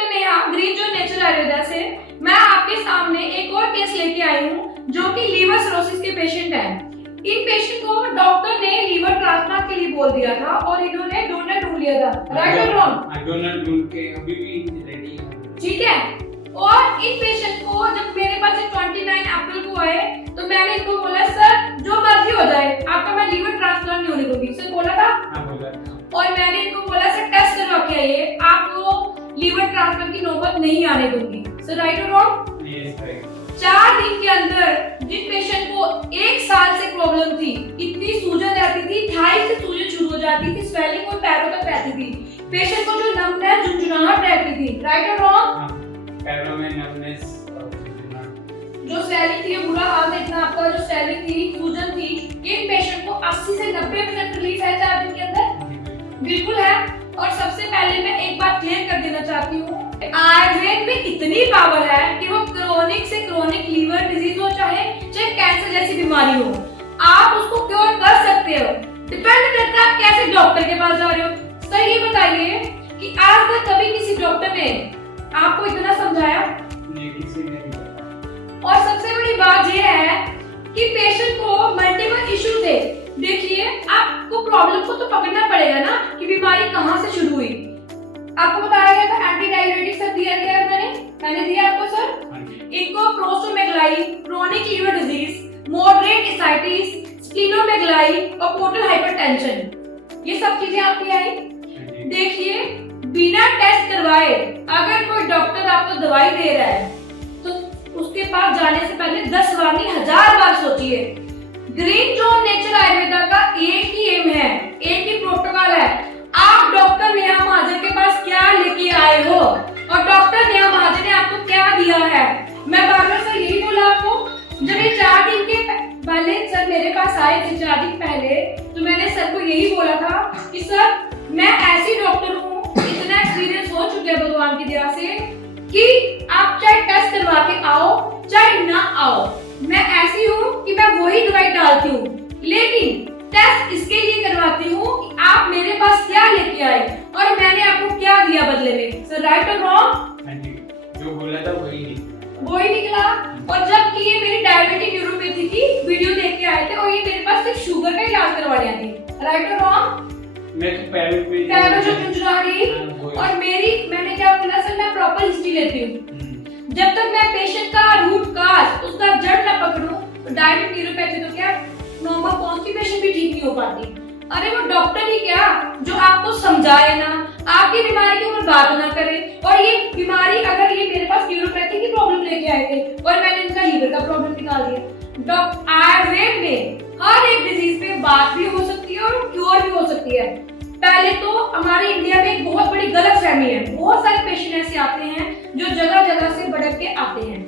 Doctor Neha green जो nature Ayurveda से मैं आपके सामने एक और केस लेके आई हूँ जो कि लीवर सिरोसिस के पेशेंट है। इन पेशेंट को डॉक्टर ने लीवर ट्रांसप्लांट के लिए बोल दिया था और इन्होंने डोनर ढूंढ लिया था, राइट और रॉन्ग? डोनर ढूंढ के अभी भी रेडी है, ठीक है। और इन पेशेंट को जब मेरे पास 29 अप्रैल को आए तो मैंने इनको बोला सर जो मर्जी हो जाए आपका मैं लीवर ट्रांसप्लांट नहीं होने दूंगी, सर बोला था। हाँ बोला था। और मैंने इनको बोला सर टेस्ट करवा के आइए, आपको लीवर ट्रांसप्लांट की नौबत नहीं आने दूंगी, सर राइट और रॉन्ग? Yes right. 4 दिन के अंदर जिन पेशेंट को 1 साल से प्रॉब्लम थी, इतनी सूजन रहती थी, थाई से सूजन शुरू हो जाती थी, स्वेलिंग और पैरों तक रहती थी, पेशेंट को जो नमनेस झुंझुनाहट रहती थी, राइट और रॉन्ग? पैरों में नमनेस और जो स्वेलिंग थी, बुरा हाल देखना आपका, जो स्वेलिंग थी, सूजन थी, इन पेशेंट को 80 से 90% रिलीफ है 4 दिन के अंदर, बिल्कुल है। और सबसे पहले मैं एक बात क्लियर कर देना चाहती हूँ, आयुर्वेद में इतनी पावर है कि वो क्रोनिक से क्रोनिक लीवर डिजीज हो चाहे कैंसर जैसी बीमारी हो, आप उसको क्योर कर सकते हो। डिपेंड करता है आप कैसे डॉक्टर के पास जा रहे हो। सर ये बताइए कि आज तक कभी किसी डॉक्टर ने आपको इतना समझाया? नहीं, किसी ने नहीं बताया। और सबसे बड़ी बात ये है कि पेशेंट को मल्टीपल इशू थे। देखिए आपको प्रॉब्लम को तो पकड़ना पड़ेगा ना कि बीमारी कहाँ से शुरू हुई। आपको बताया गया था एंटी डायबिटिक सब दिया गया है, मैंने दिया आपको सर। इनको prostomegaly, chronic liver disease, moderate ascites, splenomegaly और पोर्टल हाइपरटेंशन, ये सब चीजें आपकी आई। देखिए बिना टेस्ट करवाए अगर कोई डॉक्टर आपको दवाई दे रहा है तो उसके पास जाने से पहले 10 बार नहीं 1000 बार सोचिए। ग्रीन जोन नेचर आयुर्वेदा का एक ही एम है, एक ही प्रोटोकॉल है, आप डॉक्टर नेहा महाजन के पास क्या लेके आए हो और डॉक्टर नेहा महाजन ने आपको क्या दिया है। मैं बार-बार सर यही बोला आपको, जब ये 4 दिन के पहले सर मेरे पास आए थे 4 दिन पहले, तो मैंने सर को यही बोला था कि सर मैं ऐसी डॉक्टर हूँ, इतना एक्सपीरियंस हो चुका है भगवान की दया से कि आप चाहे टेस्ट करवा के आओ चाहे ना आओ, मैं ऐसी हूँ कि मैं वही दवाई डालती हूँ, लेकिन टेस्ट इसके लिए करवाती हूँ कि आप मेरे पास क्या लेके आए और मैंने आपको क्या दिया बदले में। सर राइट और रॉन्ग? हाँ जी, जो बोला था वही निकला। और जबकि ये मेरी डायबिटिक न्यूरोपैथी की वीडियो देख के आए थे और ये मेरे पास सिर्फ शुगर का इलाज करवाने आए थे, राइट और रॉन्ग? मैं तो पैरों जो झुंझुनाहट और मैंने क्या बोला सर, मैं प्रॉपर हिस्ट्री लेती हूँ। जब तक मैं पेशेंट का रूट काज, उसका जड़ ना पकड़ूं, तो डायबिटिक न्यूरोपैथी तो क्या नॉर्मल कॉन्स्टिपेशन भी ठीक नहीं हो पाती। अरे वो डॉक्टर ही क्या जो आपको समझाए ना, आपकी बीमारी के ऊपर बात ना करे। और ये बीमारी अगर ये मेरे पास न्यूरोपैथी की प्रॉब्लम लेके आए थे और मैंने इनका लीवर का प्रॉब्लम निकाल दिया। आयुर्वेद में हर एक डिजीज पे बात भी हो सकती है और क्योर भी हो सकती है। पहले तो हमारे इंडिया में एक बहुत बड़ी गलतफहमी है, बहुत सारे पेशेंट ऐसे आते हैं जो जगह जगह से भटक के आते हैं।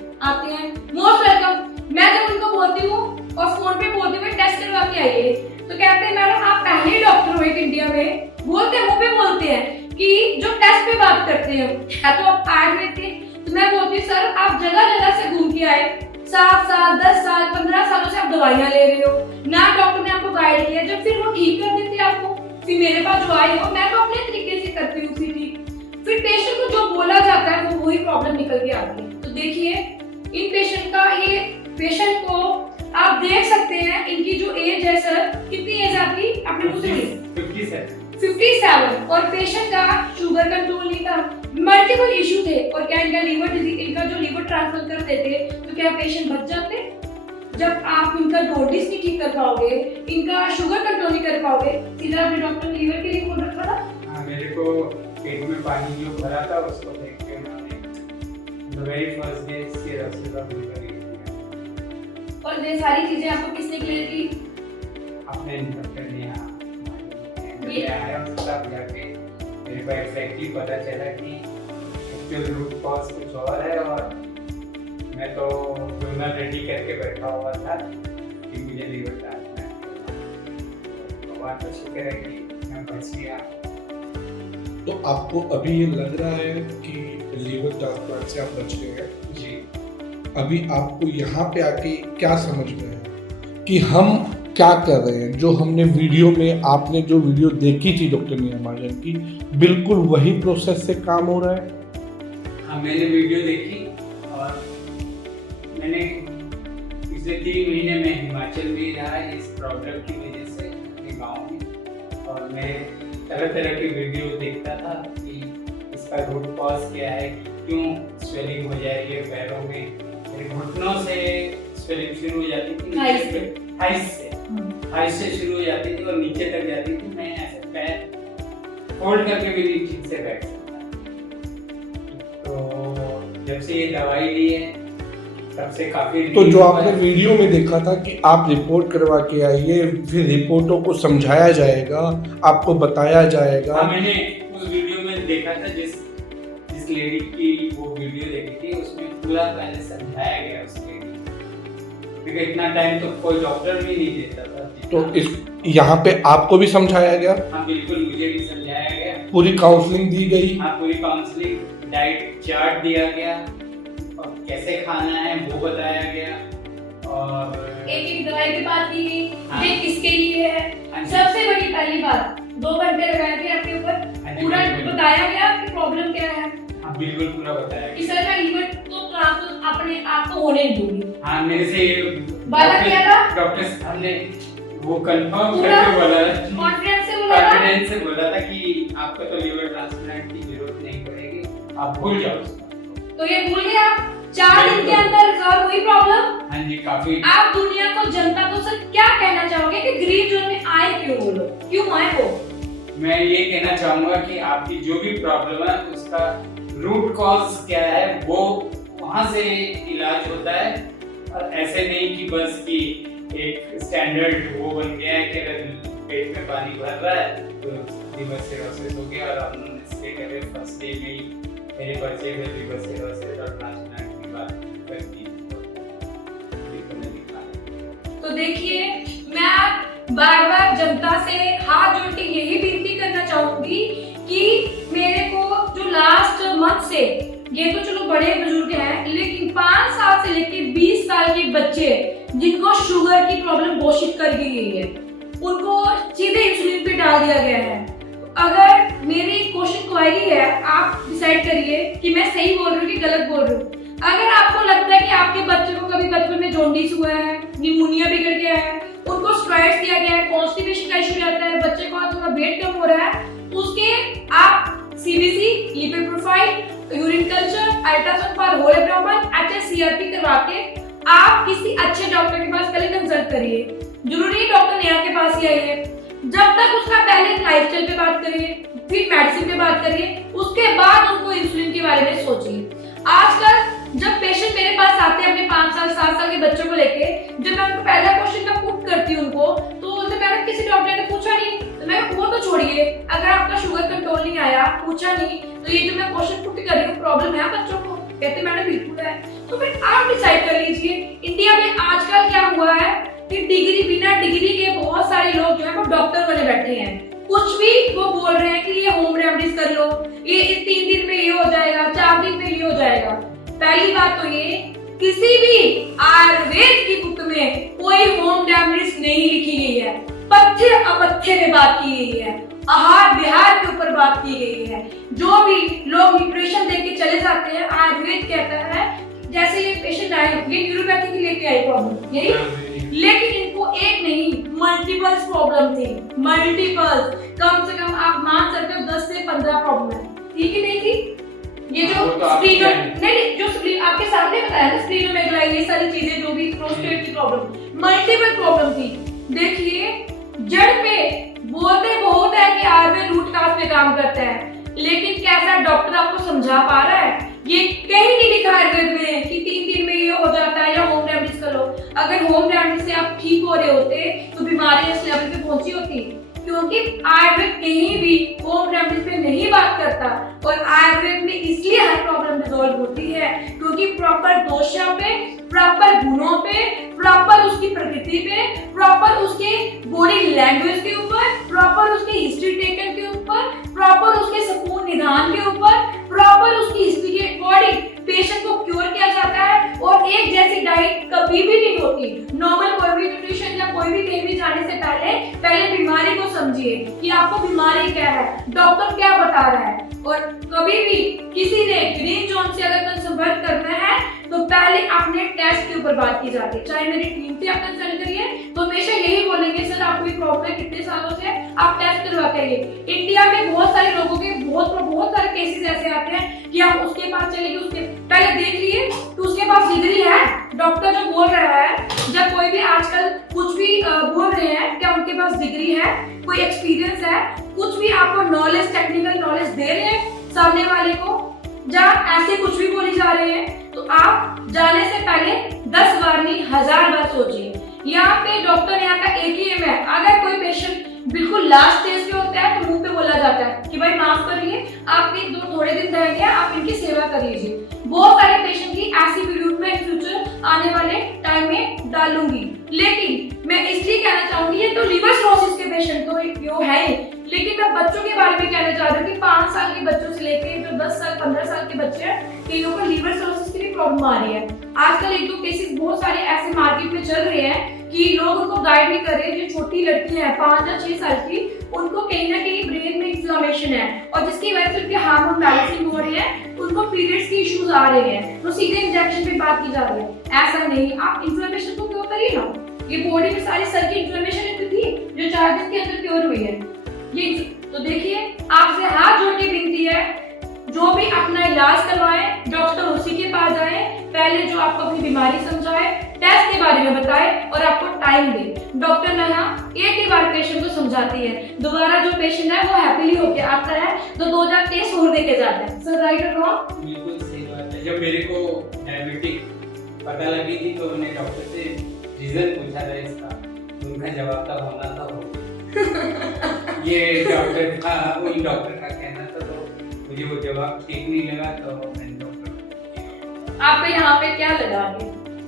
Most welcome. मैं जब उनको बोलती हूँ और फोन पे बोलती हूँ टेस्ट करवा के आइए, तो कहते हैं मैडम आप पहले डॉक्टर हो एक इंडिया में, बोलते हैं मुंह पे बोलते हैं कि जो टेस्ट पे बात करते हो या तो आप आयुर्वेद के। तो मैं बोलती हूँ सर आप जगह जगह से घूम के आए, 7 साल 10 साल 15 सालों से आप दवाइयाँ ले रहे हो ना, डॉक्टर ने आपको गाइड किया, जब फिर वो ठीक कर देते आपको, फिर मेरे पास जो आए हो मैं तो अपने तरीके से करती हूँ फिर पेशेंट को जो बोला जाता है वो वही प्रॉब्लम निकल के आती है। तो देखिए इन पेशेंट को आप देख सकते हैं, इनकी जो एज है सर, कितनी एज आपकी? आपने मुझसे 57 और पेशेंट का शुगर कंट्रोल नहीं था, मल्टीपल इशू थे और क्या इनका लीवर डिजीज, इनका जो लीवर ट्रांसफर कर देते तो क्या पेशेंट बच जाते? जब आप इनका डोडिस नहीं ठीक कर पाओगे, इनका शुगर कंट्रोल नहीं कर पाओगे, सीधा अपने डॉक्टर ने लीवर के लिए बोल रखा था। हाँ, मेरे को पेट में पानी जो भरा था उसको देख के मैंने the very first day cirrhosis of liver किया। और ये सारी चीजें आपको किसने क्लियर की? अपने डॉक्टर ने आया उसके साथ जाके मेरे को एग्जैक्टली पता चला कि एक्चुअल रूट कॉज कुछ और है और मैं तो डोनर रेडी करके बैठा हुआ था कि मुझे लीवर ट्रांसप्लांट करना। भगवान का शुक्र है कि मैं बच गया। तो आपको अभी ये लग रहा है कि लीवर ट्रांसप्लांट से आप बच गए हैं? जी। अभी आपको यहाँ पे आके क्या समझ में है कि हम क्या कर रहे हैं? जो हमने वीडियो में, आपने जो वीडियो देखी थी डॉक्टर नेहा महाजन की, बिल्कुल वही प्रोसेस से काम हो रहा है? हाँ, मैंने वीडियो देखी और मैंने पिछले 3 महीने में हिमाचल में रहा इस प्रॉब्लम की वजह से अपने गांव में, और मैं तरह तरह की वीडियो देखता था कि इसका रूट कॉज क्या है, कि क्यों स्वेलिंग हो जाएगी पैरों में। मेरे घुटनों से स्वेलिंग शुरू हो जाती थी, थाइस से शुरू हो जाती थी और नीचे तक जाती थी। मैं ऐसे पैर फोल्ड करके भी नहीं ठीक से बैठ सकता। तो जब से ये दवाई ली है तब से काफी। तो जो आपने वीडियो में देखा था कि आप रिपोर्ट करवा के आइए, फिर रिपोर्टों को समझाया जाएगा, आपको बताया जाएगा। हाँ, मैंने उस वीडियो में देखा था, जिस लेडी की वो वीडियो देखी थी, उसमें पूरा पहले समझाया गया उस लेडी, क्योंकि इतना टाइम तो कोई डॉक्टर भी नहीं देता था। तो इस यहाँ पे आपको भी समझाया गया? हाँ बिल्कुल, मुझे भी समझाया गया, पूरी काउंसलिंग दी गई? हाँ पूरी काउंसलिंग, डाइट चार्ट दिया गया और कैसे खाना है वो बताया गया, और एक दवाई की बात की गई, हाँ। ये किसके लिए है। सबसे बड़ी पहली बात, 2 घंटे लगाए थे आपके ऊपर, पूरा बताया गया कि प्रॉब्लम क्या है। हाँ बिल्कुल पूरा बताया कि गया। सर मैं लीवर को ट्रांसफर अपने आप को होने दूंगी। हाँ, मेरे से वादा किया था? डॉक्टर साहब ने वो कंफर्म करके बोला, कॉन्फिडेंस से बोला था कि आपको तो लीवर ट्रांसप्लांट की जरूरत नहीं पड़ेगी, आप भूल जाओ उसको। तो ये भूल गया, 4 दिन के अंदर रिजॉल्व हुई प्रॉब्लम। हाँ जी, काफी। आप दुनिया को, जनता को सर क्या कहना चाहोगे कि ग्रीन जोन में आए क्यों वो लोग, क्यों आए वो? मैं ये कहना चाहूंगा कि आपकी जो भी प्रॉब्लम है उसका रूट कॉज क्या है, वो वहाँ से इलाज होता है, और ऐसे नहीं कि बस कि एक स्टैंडर्ड वो बन गया है कि अगर पेट में पानी भर रहा है तो लीवर सिरोसिस हो गया, और हम इसके करे फर्स्ट डे में ही मेरे बच्चे में लीवर सिरोसिस और ट्रांसप्लांट की बात कर दी। तो देखिए, मैं बार बार जनता से हाथ जोड़ के यही विनती करना चाहूंगी कि मेरे को जो लास्ट मंथ से, ये तो चलो बड़े बुजुर्ग हैं, लेकिन 5 साल से लेकर 20 साल के बच्चे जिनको शुगर की प्रॉब्लम घोषित कर दी गई है, उनको सीधे इंसुलिन पे डाल दिया गया है। अगर मेरी क्वेश्चन क्वेरी है, आप डिसाइड करिए कि मैं सही बोल रही हूँ कि गलत बोल रही हूँ। अगर आपको लगता है कि आपके बच्चे को कभी बचपन में जॉन्डिस हुआ है, निमोनिया बिगड़ गया है, उनको स्टेरॉइड्स दिया गया है, कॉन्स्टिपेशन का इशू रहता है, बच्चे को थोड़ा वेट कम हो रहा है, उसके आप CBC, lipid profile, urine culture, ultrasound for whole abdomen, HSCRP करवा के आप किसी अच्छे डॉक्टर के पास पहले कंसल्ट करिए। जरूरी डॉक्टर नेहा के पास ही आइए। जब तक उसका पहले लाइफस्टाइल पे बात करिए, फिर मेडिसिन पे बात करिए, उसके बाद उसको इंसुलिन के बारे में सोचिए। आजकल जब पेशेंट मेरे पास आते हैं अपने 5 साल 7 साल के बच्चों को लेके, जब मैं उनको पहला क्वेश्चन का पुट करती हूँ उनको, तो उनसे मैंने किसी डॉक्टर ने पूछा नहीं, तो मैं वो तो छोड़िए, अगर आपका शुगर कंट्रोल नहीं आया, पूछा नहीं, तो ये जो मैं क्वेश्चन पुट कर रही हूँ प्रॉब्लम है बच्चों को, कहते मैंने बिल्कुल है। तो फिर आप डिसाइड कर लीजिए। इंडिया में आजकल क्या हुआ है कि डिग्री, बिना डिग्री के बहुत सारे लोग जो है वो डॉक्टर बने बैठे हैं, कुछ भी वो बोल रहे हैं कि ये होम रेमेडीज कर लो, ये 3 दिन में ये हो जाएगा, 4 दिन में ये हो जाएगा। पहली बात तो ये, किसी भी आयुर्वेद की बुक में कोई होम रेमेडीज नहीं लिखी गई है, पथ्य अपथ्य में बात की गई है, आहार विहार के ऊपर बात की गई है। जो भी लोग न्यूट्रिशन देके चले जाते हैं, आयुर्वेद कहता है, जैसे ये पेशेंट आए, ये न्यूरोपैथी की लेके आए प्रॉब्लम, यही, लेकिन इनको एक नहीं मल्टीपल प्रॉब्लम थी, मल्टीपल, कम से कम आप मान सकते हो 10 से 15 प्रॉब्लम है, ठीक है नहीं थी? ये जो स्क्रीनो, नहीं जो स्क्रीन आपके सामने बताया ना, स्क्रीनोमेगाली, ये सारी चीजें जो भी प्रोस्टेट की प्रॉब्लम, मल्टीपल प्रॉब्लम थी। देखिए, जड़ पे बोलते बहुत है कि आयुर्वेद रूट काज पे काम करता है, लेकिन कैसा डॉक्टर आपको समझा पा रहा है? ये कहीं नहीं लिखा आयुर्वेद में कि 3 दिन में ये हो जाता है या होम रेमेडीज करो। अगर होम रेमेडीज से आप ठीक हो रहे होते तो बीमारी इस लेवल पे पहुंची होती, क्योंकि आयुर्वेद कहीं भी होम रेमेडीज पे नहीं बात करता, और आयुर्वेद में इसलिए हर प्रॉब्लम रिजॉल्व होती है क्योंकि प्रॉपर दोषा पे, प्रॉपर गुणों पे, प्रॉपर उसकी प्रकृति पे, प्रॉपर उसके बॉडी लैंग्वेज के ऊपर, प्रॉपर उसके हिस्ट्री टेकन के ऊपर, प्रॉपर उसके संपूर्ण निदान के ऊपर, प्रॉपर उसकी हिस्ट्री के अकॉर्डिंग पेशेंट को क्योर किया जाता है। और एक जैसी डाइट कभी भी नहीं होती। नॉर्मल कोई भी न्यूट्रिशन या कोई भी कहीं भी जाने से पहले बीमारी को समझिए कि आपको बीमारी क्या है, डॉक्टर क्या बता रहा है। और कभी भी किसी ने ग्रीन जोन से ऊपर बात की जाती है, चाहे मेरी टीम पे आप कंसल्ट करिए तो हमेशा यही बोलेंगे सर आपको ये प्रॉब्लम है, कितने सालों से आप टेस्ट करवा के आइए। इंडिया में बहुत सारे लोगों के बहुत सारे केसेस ऐसे आते हैं कि आप उसके पास चले गए, उसके पहले देख लिए तो उसके पास डिग्री है, डॉक्टर जो बोल रहा है, जब कोई भी आजकल कुछ भी बोल रहे हैं क्या उनके पास डिग्री है, कोई एक्सपीरियंस है, कुछ भी आपको नॉलेज, टेक्निकल नॉलेज दे रहे हैं सामने वाले को, जहाँ ऐसे कुछ भी बोली जा रहे हैं, तो आप जाने से पहले 10 बार नहीं 1000 बार सोचिए। यहाँ पे डॉक्टर यहाँ का एक ही एम है, अगर कोई पेशेंट बिल्कुल लास्ट स्टेज पे होता है तो मुंह पे बोला जाता है कि भाई माफ करिए आपके थोड़े दिन रह गया, आप इनकी सेवा कर लीजिए। बहुत सारे पेशेंट की ऐसी वीडियो में फ्यूचर आने वाले टाइम में डालूंगी, लेकिन मैं इसलिए कहना चाहूंगी ये तो लिवर सिरोसिस के पेशेंट तो यो है ही, लेकिन मैं बच्चों के बारे में कहना चाह रही हूँ कि 5 साल के बच्चों से लेकर जो 10 साल 15 साल के बच्चे हैं, कईयों को लिवर सिरोसिस की भी प्रॉब्लम आ रही है। आजकल 1-2 केसेस बहुत सारे ऐसे मार्केट में चल रहे हैं कि लोग उनको गाइड नहीं कर रहे, जो छोटी लड़कियां हैं 5 या 6 साल की, उनको कहीं ना कहीं ब्रेन में इन्फ्लेमेशन है और जिसकी वजह से उनके हार्मोन बैलेंसिंग हो रही है, उनको पीरियड्स के इश्यूज आ रहे हैं, तो सीधे इंजेक्शन पे बात की जा रही है। ऐसा नहीं, आप इन्फ्लेमेशन को क्योर करिए ना, ये बॉडी में सारी सर की इन्फ्लेमेशन थी जो 4 दिन के अंदर क्योर हुई है। ये तो देखिए, आपसे हाथ जोड़ने की विनती है, जो भी अपना इलाज करवाएं डॉक्टर उसी के पास जाएं, पहले जो आपको अपनी बीमारी समझाए, टेस्ट के बारे में बताए और आपको टाइम दे। डॉक्टर नेहा एक ही बार पेशेंट को समझाती है, दोबारा जो पेशेंट है वो हैप्पीली होके आता है तो 2000 टेस्ट और देके जाते हैं। सर राइट और रॉन्ग? बिल्कुल सही बात है। जब मेरे को डायबिटिक पता लगी थी तो मैंने डॉक्टर से रीजन पूछा था इसका, तो उनका जवाब था होना था हो ये डॉक्टर का उन डॉक्टर का कहना था, तो मुझे वो जवाब ठीक नहीं लगा, तो मैंने डॉक्टर आपको यहाँ पे क्या लगा?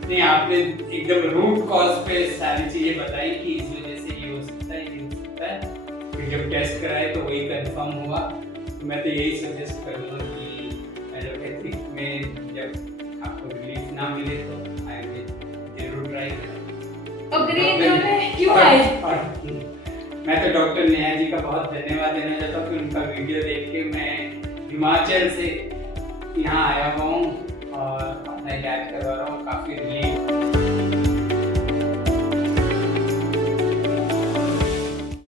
नहीं, आपने एकदम रूट कॉज पे सारी चीजें बताई कि इस वजह से ये हो सकता है, ये हो सकता है। फिर जब टेस्ट कराए तो वही कंफर्म हुआ। तो मैं तो यही सजेस्ट करूँगा कि एलोपैथिक में जब आपको रिलीफ ना मिले तो आयुर्वेद जरूर ट्राई करें। और ग्रीन में क्यों आए? मैं तो डॉक्टर नेहा जी का बहुत धन्यवाद देना चाहता हूँ कि उनका वीडियो देख के मैं हिमाचल से यहाँ आया हुआ हूँ और अपना इलाज करवा रहा हूँ, काफ़ी रिलीफ